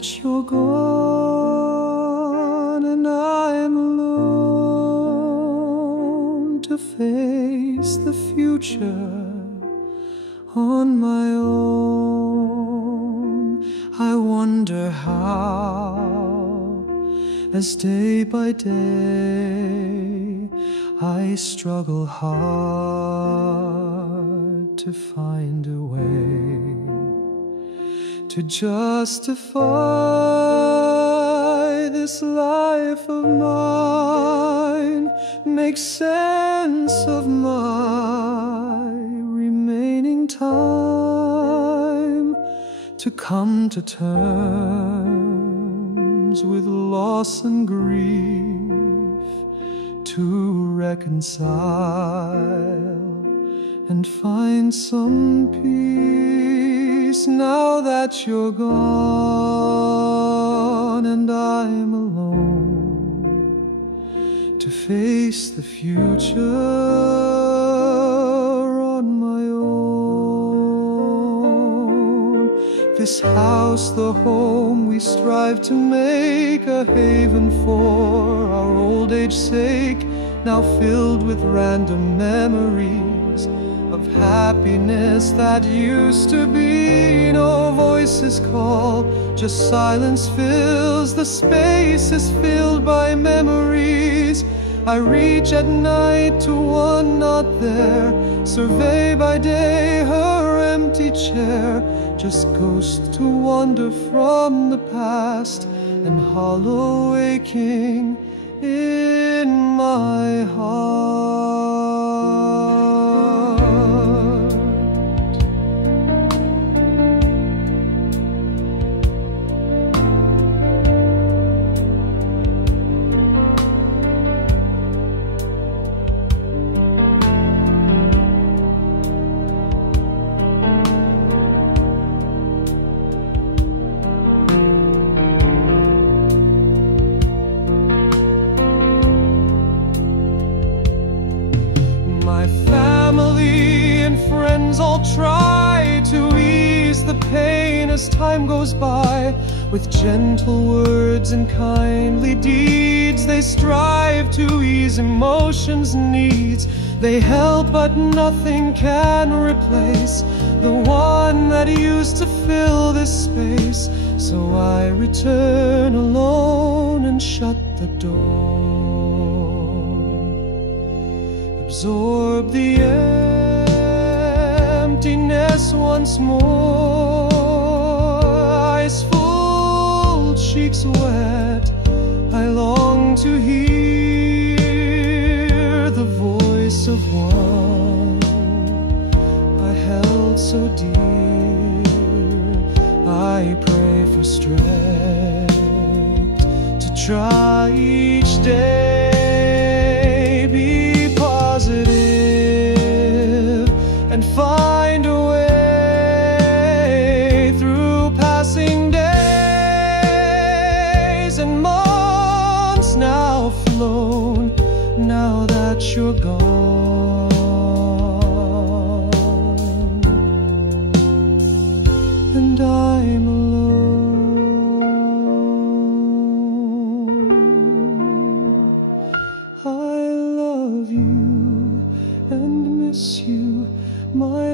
that you're gone and I'm alone to face the future on my own. I wonder how, as day by day I struggle hard to find a way to justify this life of mine, make sense of my remaining time, to come to terms with loss and grief, to reconcile and find some peace now that you're gone and I'm alone to face the future on my own. This house, the home we strive to make a haven for our old age's sake, now filled with random memories of happiness that used to be. No voices call, just silence fills the spaces filled by memories. I reach at night to one not there, survey by day her empty chair, just ghosts to wander from the past and hollow aching in my heart. My family and friends all try to ease the pain as time goes by. With gentle words and kindly deeds, they strive to ease emotions' needs. They help, but nothing can replace the one that used to fill this space. So I return alone and shut the door, absorb the emptiness once more. Eyes full, cheeks wet, I long to hear the voice of one I held so dear. I pray for strength to try each day, be positive and find a way through passing days and months now flown, now that you're gone and I'm alone. I love you and miss you, my